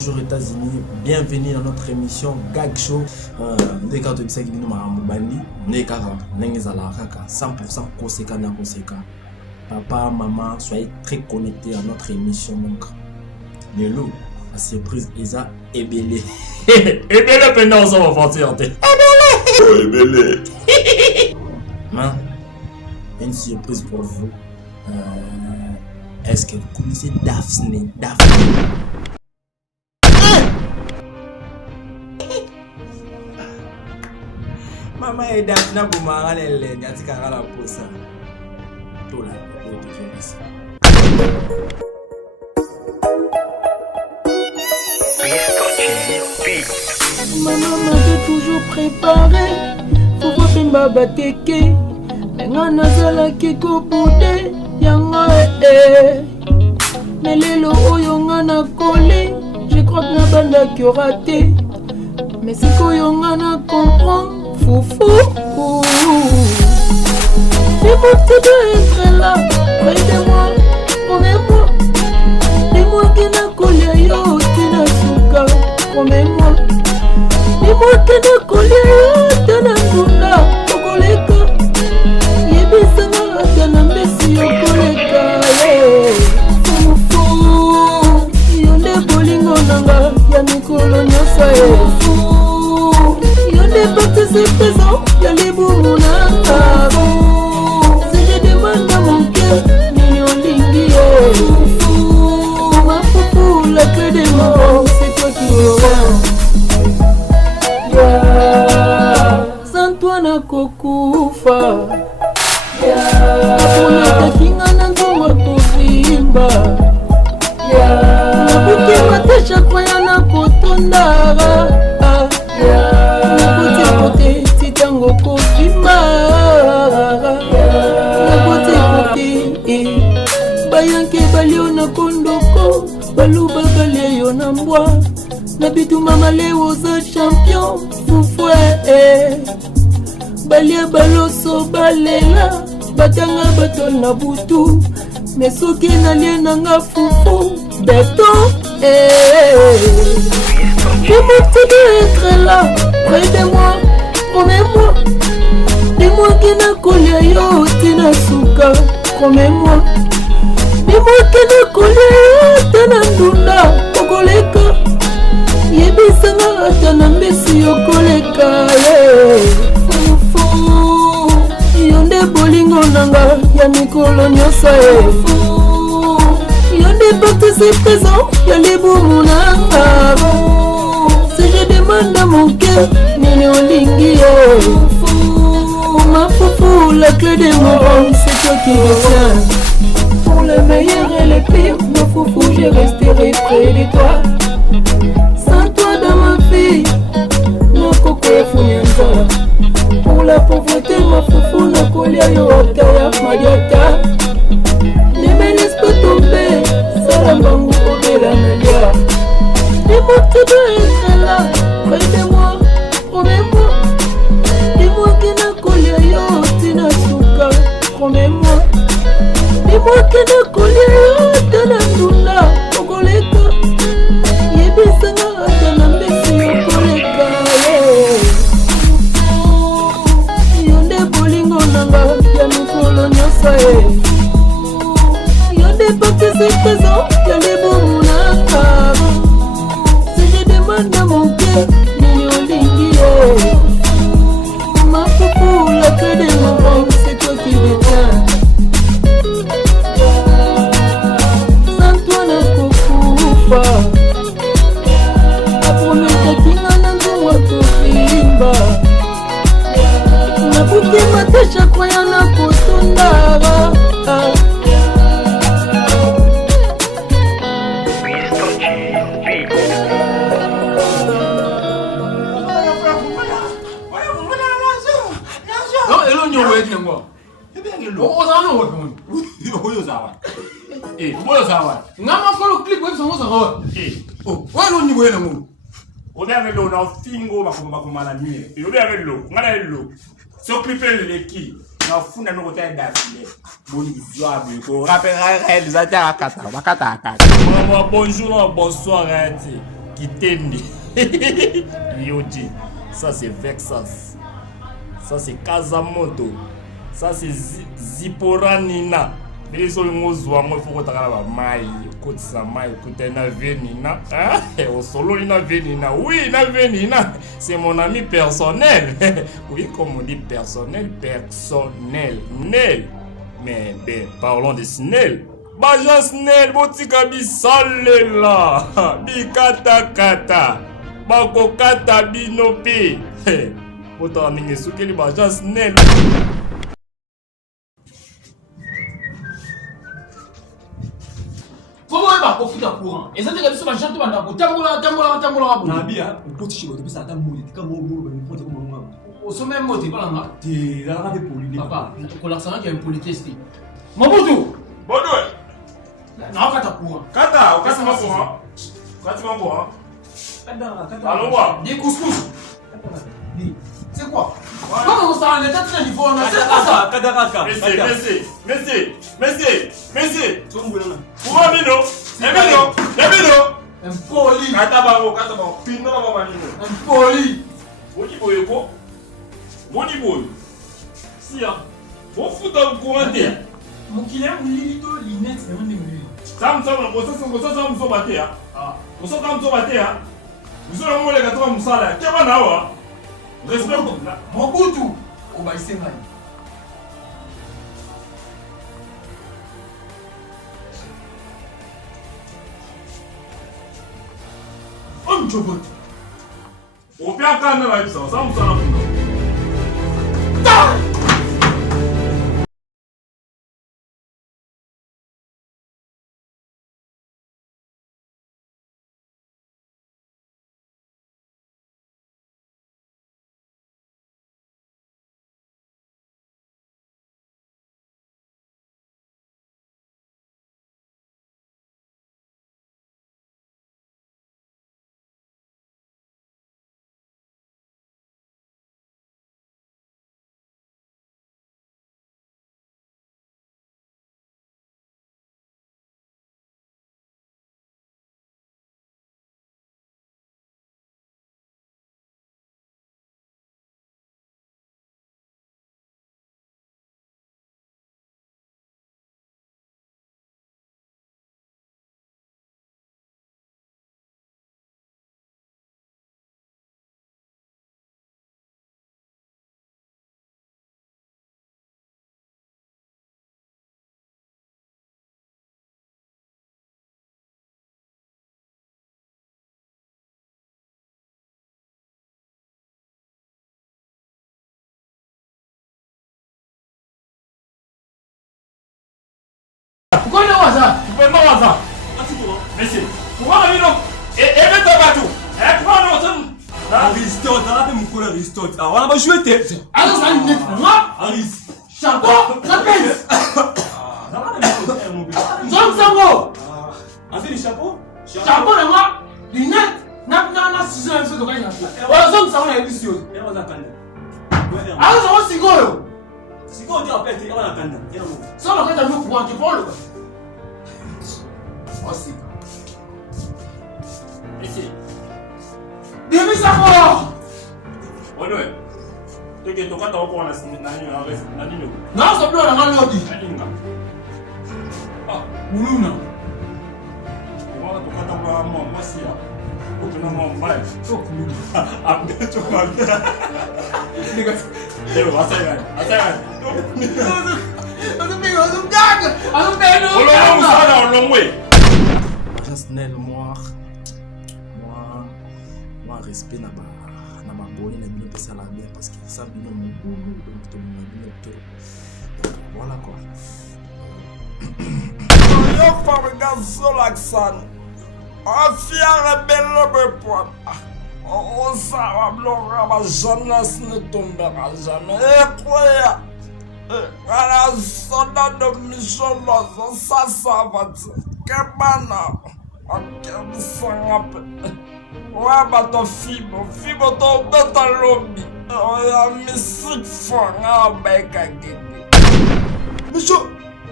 Bonjour États-Unis, bienvenue dans notre émission Gag Show. Nous sommes tous les 100% conséquents. Papa, maman, soyez très connectés à notre émission. Donc, le loup, la surprise, Isa, Ebele. Ebele, pendant ça, on va partir. Ebele. Une surprise pour vous. Est-ce que vous connaissez Daphne? Maman et Daphne pour m'arranger les gars qui carrent la posa. Tout là, pour te faire ici. Maman m'avait toujours préparé. Faut voir Pemba Bateke. Menga nazala kiko bude. Yanga mais lelo oyo nga na koli. Je crois que na banda qui aura raté. Mais si koyo nga na comprend. Foufou. Dis-moi que tu dois être là, près de moi, promets-moi. Dis-moi qu'il n'a collé yo, qu'il n'a souka, promets-moi. Dis-moi qu'il n'a collé yo, qu'il n'a souka, okoleka. Yebisanga atana mbesi okoleka. Foufou, yonde bolingo nanga, ya mikolo nyosa c'est présent, y'a les boumounanga. Si je demande à mon cœur, mignon lingi. Ma foufou, la clé des morts, c'est toi qui me rends. Sans toi na kokufa. Apona kinga na ngoma kovimba. Nabuki matesha kwa yana kotondara. Bayanke balio na kondoko baluba balio na mbwa na bitu mama leo za champion fufwe balia baloso balela batanga batol na butu mesoki na liena nga fufu beton Dis-moi que tu dois être là près de moi, promets-moi. Dis-moi qu'il n'a collé yo, qu'il n'a souka, promets-moi. Dis-moi qu'il n'a collé yo, qu'il n'a ndunda, okoleka. Yebisanga atana mbesi okoleka. Foufou, yonde bolingo nanga, ya mikolo nyosa. Yonde partout c'est présent, ya les boumounanga. Si je demande à mon cœur, mignon lingi. Ma foufou, la clé des morts, c'est toi qui retiens. Pour le meilleur et le pire, ma foufou, je resterai près de toi. Sans toi dans ma vie, mon coco est fouillanta. Pour la pauvreté, ma foufou, na kolia yo otaya madiata. Ne me laisse pas tomber, salambangu kobela nalia. Dis-moi que tu dois être là, près de moi, promets-moi. Dis-moi qu'il n'a collé yo, qu'il n'a souka, promets-moi. Dis-moi qu'il n'a collé yo, qu'il n'a ndunda, okoleka. Yebisanga atana mbesi okoleka. Yonde bolingo nanga, ya mikolo nyosa. Yonde partout c'est présent, ya les boumounanga. Si je demande à mon cœur, mignon lingi. Ma foufou, la clé des morts, c'est toi qui détiens. Sans toi na kokufa. Apomeka kinga na ngomwa kovimba. Nabuki matesha kwa yana kotondara. Bonjour, bonsoir. Kitendi. Yoji. Ça c'est Vexas. Ça c'est Kazamoto. Ça c'est Zipora Nina. Mais ils sont les mots zouan, il faut que tu aies maille, écoute ça, maille, écoute, na venina. Hein? Au solo, na venina. Oui, na venina. C'est mon ami personnel. Oui, comme on dit personnel, personnel. Nel. Mais ben, parlons de Snell. Baja Snell, botika bisale là. Bikata kata. Bako kata binopi. Autant ninge soukeli baja Snell. Faut voir pas profiter du courant. Et ça te dit sur la jambe de la tamboula. Nabia, on peut chier, on ça attend mourir. Comme on peut comme Au sommet mot t'es pas là. t'es là avec poli. Papa, pour l'accent qui a une politesse. Mabutu. Bonjour. Non, pas ta courant. Kata, au casse mon courant. Kata mon courant. Allons voir. Des couscous. C'est quoi? Comment ça en état très niveau? C'est quoi ça? Kadaraka. Merci. Tout le monde Pourquoi Mino? Emino. Impoli. Kata bango. Pino na mama Mino. Impoli. Boni boyo ko? Boni boyo. Si ya. Bon fouta courant te. Mukile mulito linette c'est un mulito. Sam na boso bate ya. Ah. Boso kam so bate ya. Vous allez mouler ka to musala. Keba na wa. Respect. Mobutu. Obaise ngai. On chobot. O pia kana la bisa. Sam musala fundo. Pourquoi il est au hasard? Tu peux pas voir ça. Merci. Pourquoi Mino? Et le tabatou. Et pourquoi non? Aristote, arrête de me coller Aristote. Ah, on va jouer tête. Alors ça lunette. Moi. Aris. Chapeau. Trapèze. Zone Sango. On fait du chapeau? Chapeau de moi. Lunette. Na 6 ans de gagner. Ouais, zone Sango est vicieux. Et on va attendre. Alors ça va sigolo. Si on dit après, on va attendre. Ça va être un peu courant, tu vois le gars. Oh, c'est Merci. Demi Sango. Bonjour. Tu es toka ta ko na nani no. Non, ça peut on a lodi. Nani nga. Ah, Muluna. on toka ta ko mo si ya. Ko na mo mai. Après tu vas. Les gars. Yo, asaya. Snell, moi, respect na ma bonne na bien ça la bien parce que ça bien mon boulot donc tout le monde voilà quoi. Yo femme garçon l'accent. On fier belle be point. On ça va ma jeunesse ne tombera jamais. Incroyable. Voilà, soldat de mission dans ça va. Kebana. Ok, sangape. Ouais, bah ton fibre ton bête à lobby. Oh, musique fanga beka gidi. Monsieur,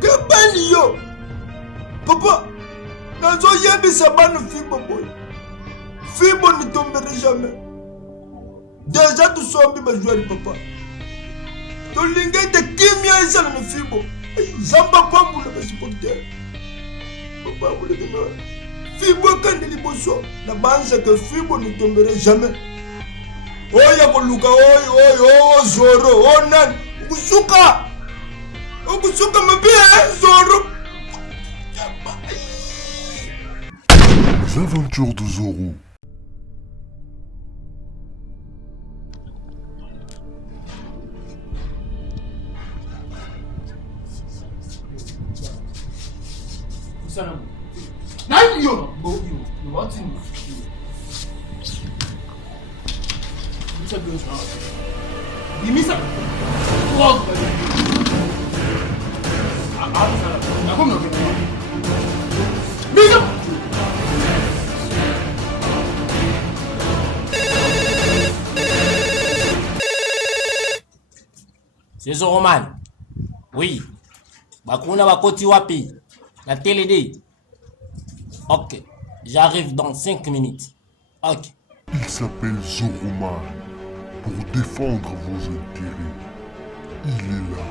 Kebani yo. Papa, nazo yebi sabanu fibre boy. ne tomberait jamais. Déjà, tout ça, on va jouer papa. Ton lingay de Kimia et ça ne fait bon. Zamba pas pour le supporter. Papa, vous le donnez. Fibo, quand il est beau, la base que Fibo ne tomberait jamais. Oh, Yakoluka, oh, Zoro, oh, Nan, Busuka. Oh, Busuka, ma bien, Zoro. Les aventures de Zoro. C'est Zoroman. Oui. Bakuna Bakoti Wapi. La télé. Ok. J'arrive dans 5 minutes. Ok. Il s'appelle Zoroman. Pour défendre vos intérêts. Il est là.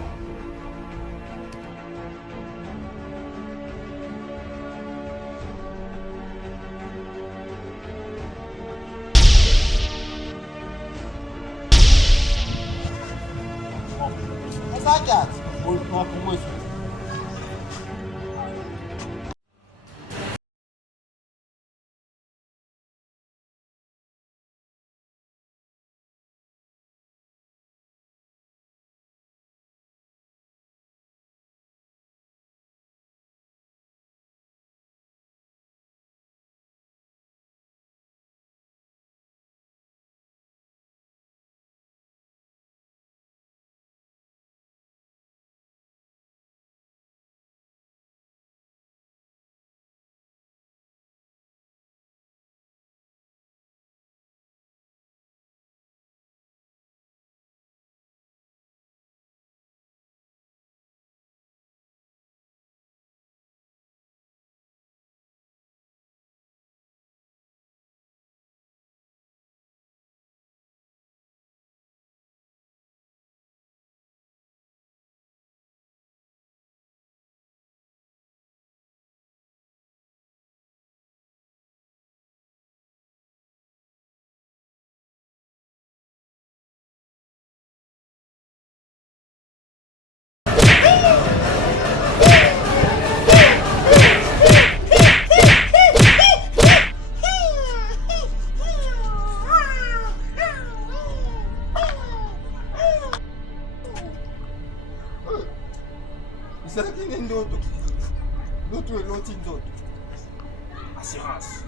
Assurance.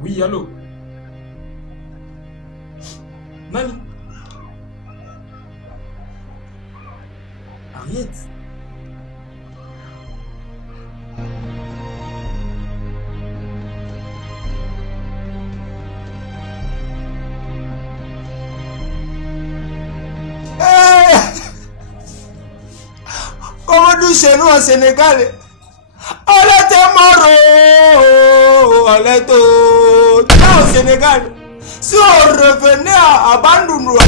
Oui, allô. Nani? Ariette. Comme nous chez nous au Sénégal, on était mort, on était au Sénégal. Si on revenait à Bandundu,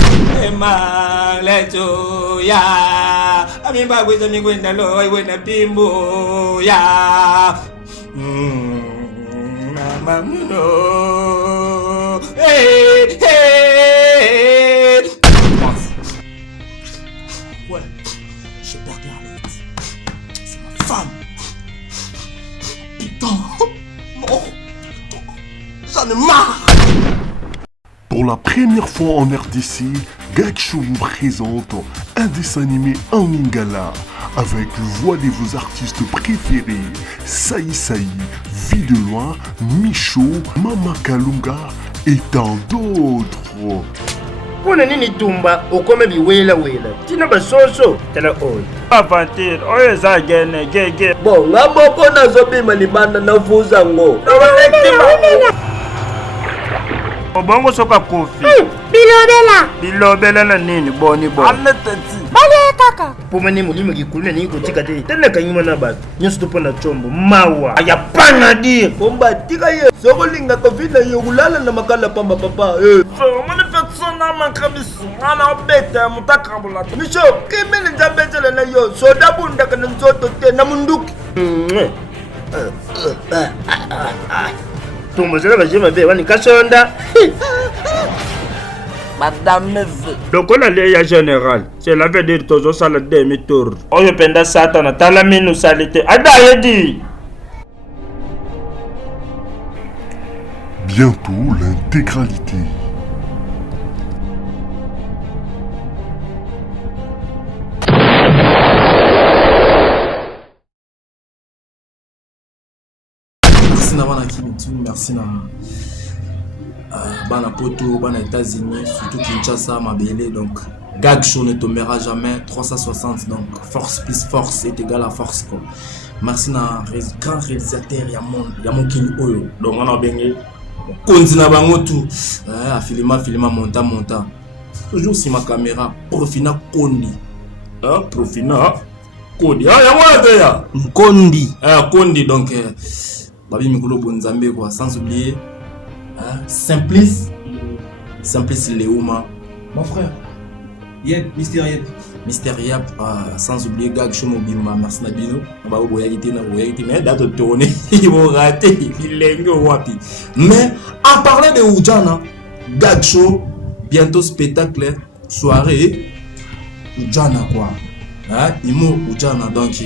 Emaleto ya, Amimba with me when the Lord when the Bimbo ya, Mamuno, hey, hey. Ouais, je perds Arlette. C'est ma femme. Putain, non, j'en ai marre. Pour la première fois en RDC, Gagsho vous présente un dessin animé en lingala avec le voix de vos artistes préférés Saï Saï, Vie de Loin, Micho, Mama Kalunga et tant d'autres. Pona nini tumba okome biwela wela tina basoso tala oyo avantir oyo za gene gege bo ngaboko nazo bima libanda navuza ngo obongo soka kofi bilobela na nini boni bo aletati bale kaka pomani mulimo kikulune ni kotika te tena kanyuma na bato nyoso topona chombo mawa ayapana dir bomba tika ye sokolinga covid na yokulala na makala pamba papa so mona persona mankabisi ana obeta mutakabula misho kimene njambezela na yo soda bunda kana nzoto te na munduki tumbozela bajema be wani kasonda Madame V. Donc on a les général. C'est la veille de tous ça le demi-tour. On je penda Satan tala minu salite. Ada yedi. Bientôt l'intégralité. Merci d'avoir Kimitu, merci na Bana Poto, Bana États-Unis, surtout Kinshasa, Mabele, donc Gagsho ne tombera jamais, 360, donc force plus force est égal à force quoi. Merci na grand réalisateur Yamon Kini Oyo, donc on a bien continue bango tout, filma monta, toujours si ma caméra, Profina Kondi, Profina Kondi, ya Kondi, Kondi donc Babi Mikolo Bonzambe quoi, sans oublier Simplice Léouma, mon frère. Yep, Mister Yep. Mister Yep, sans oublier Gagsho Mobimba, merci Nabino. On va voyager, mais date de tourner, ils vont rater, ils wapi. Mais en parlant de Oudjana, Gagsho, bientôt spectacle, soirée, Oudjana quoi. Imo Oudjana donc.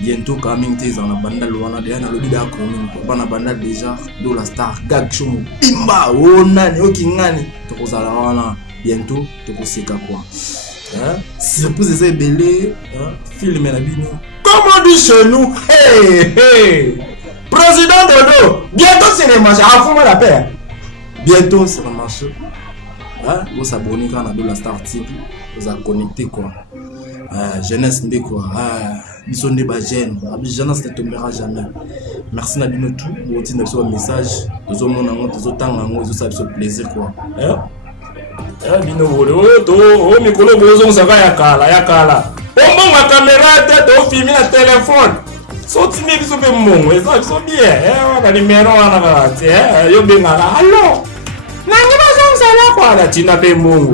Bientôt coming days on a banda loana de na lobby da coming on a banda déjà do la star Gagsho Imba o nani o kingani to kozala wana bientôt to koseka quoi surprise c'est belé film na bino comme on dit chez nous hey président Dodo bientôt c'est le marché à fond la paix bientôt c'est le marché vous s'abonner quand on a do la star TV vous a connecté quoi jeunesse ndé quoi ils sont des jeune jeunesse ne tombera jamais merci Nabino tout vous dites sur message aux hommes on a autant ça fait plaisir quoi bino to mikolo bozo ça va ya kala on ma caméra tête au filmer na téléphone sorti mi biso be mon ça sont bien on numéro on yo bengala allo nangi bazo ça quoi la tina be mongo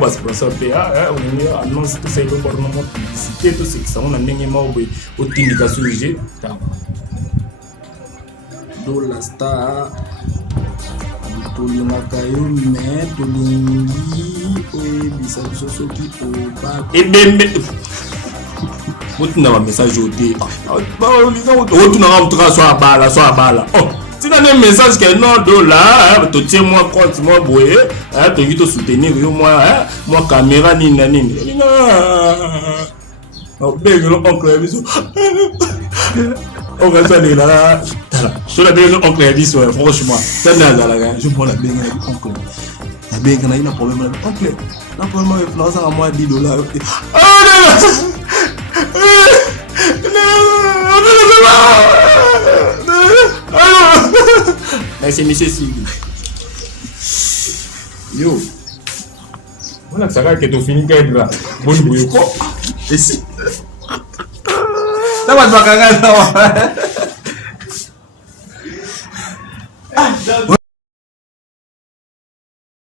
basi pour pe on annonce tout ça le borno publicité tout ce qui ça on a ndenge maobe otindika sujet do la star tolingaka yo me tolingi oyebisa biso soki oba ebembe otinda ba message ote otunanga motuka so abala tina ne message que non dollar to tie moi compte moi boye to ngi to soutenir yo moi caméra nini beg le oncle biso on va aller là je la beg le oncle biso franchement ça n'a la je prends la beg oncle bien qu'il y a un problème. Oncle, le problème avec Florence à moi $10. C'est monsieur Sylvie. Yo. Voilà, ça va que tu finis qu'à être là. Bon, je quoi. Et si. Ça va te faire